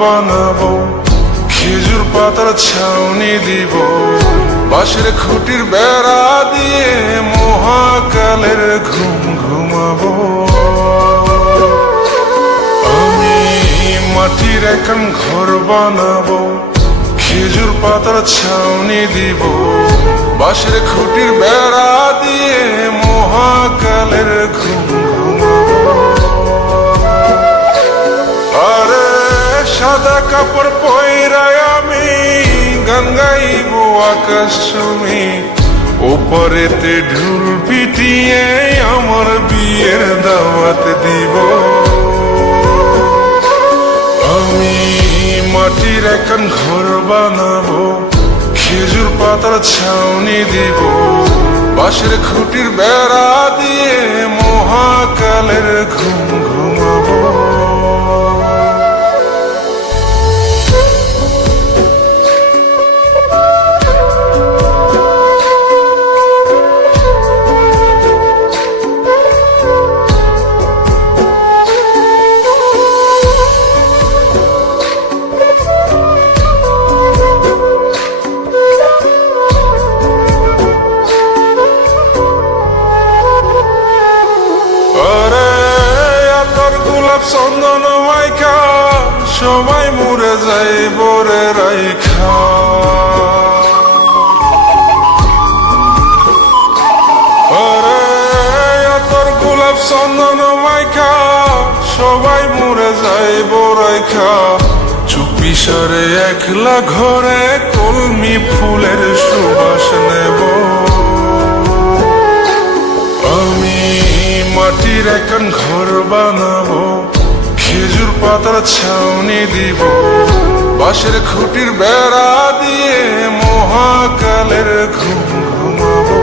বানাবো, খেজুর পাতার ছাউনি দিব, বাঁশের খুঁটির বেড়া দিয়ে মহাকালের ঘুম ঘুমাবো। আমি মাটির এখন ঘর বানাবো, খেজুর পাতার ছাউনি দিব, বাঁশের খুঁটির বেড়া দিয়ে মহাকালের ঘুম ঘুমাবো। আরে সাদা কাপড় পয়রায় আমি গান গাইব আকাশ ছুমি, ওপরেতে ঢুল পিটিয়ে আমার বিয়ের দাওয়াত দিব। আমি মাটির এখন ঘর বানাবো, খেজুর পাতার ছাউনি দিব, বাঁশের খুঁটির বেড়া দিয়ে মহাকালের ঘুম ঘুমাবো। চন্দন মাইকা সবাই মরে যাই বরে রাইখা, আরে তোর গোলাপ চন্দন মাইকা সবাই মরে যাই বরাইখা, চুপি সারে একলা ঘরে কলমি ফুলের সুবাস নেব। আমি মাটির এখন ঘর বানাবো, খেজুর পাতার ছাউনি দিব, বাঁশের খুঁটির বেড়া দিয়ে মহাকালের ঘুম ঘুমাবো।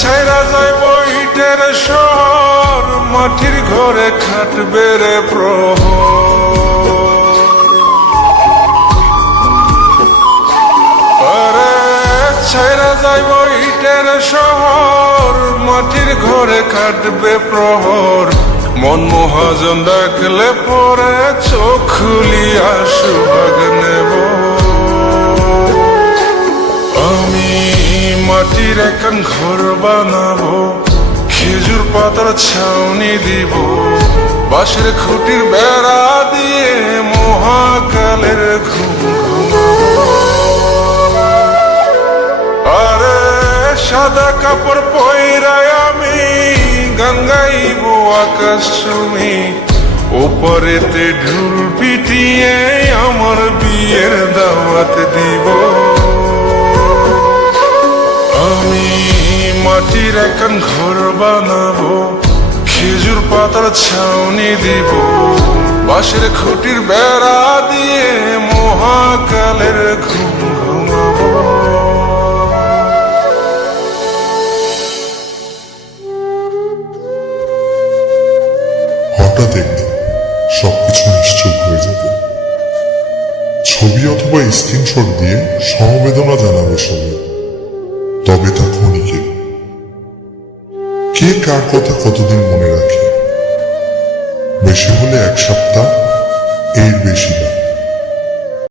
ছাইরা যাইব ইটের শহর, মাটির ঘরে খাটবে রে প্রহর। আরে ছাইরা যাইব ইটের শহর, মাটির ঘরে খাটবে প্রহর। মন মহাজন ডাকলে পরে চোখ খুলিয়া সুভাগ নেব। আমি মাটির এখন ঘর বানাবো, খেজুর পাতার ছাউনি দিব, বাঁশের খুঁটির বেড়া দিয়ে মহাকালের ঘুম ঘুমাবো। আরে সাদা কাপড় পয়রায় আমি গান গাইব আকাশ ছুমি, ওপরেতে ঢুল পিটিয়ে আমার বিয়ের দাওয়াত দিব। আমি মাটির এখন ঘর বানাবো, খেজুর পাতার ছাউনি দিব, বাঁশের খুঁটির বেড়া দিয়ে মহাকালের ঘুম ঘুমাবো। হঠাৎ একদিন সবকিছু নিশ্চুপ হয়ে যাবে। ছবি অথবা স্ক্রিনশট দিয়ে সমবেদনা জানাবে সবাই, তবে তা ক্ষণিকের। কে কার কথা কতদিন মনে রাখে? বেশি হলে 1 সপ্তাহ, এর বেশি না।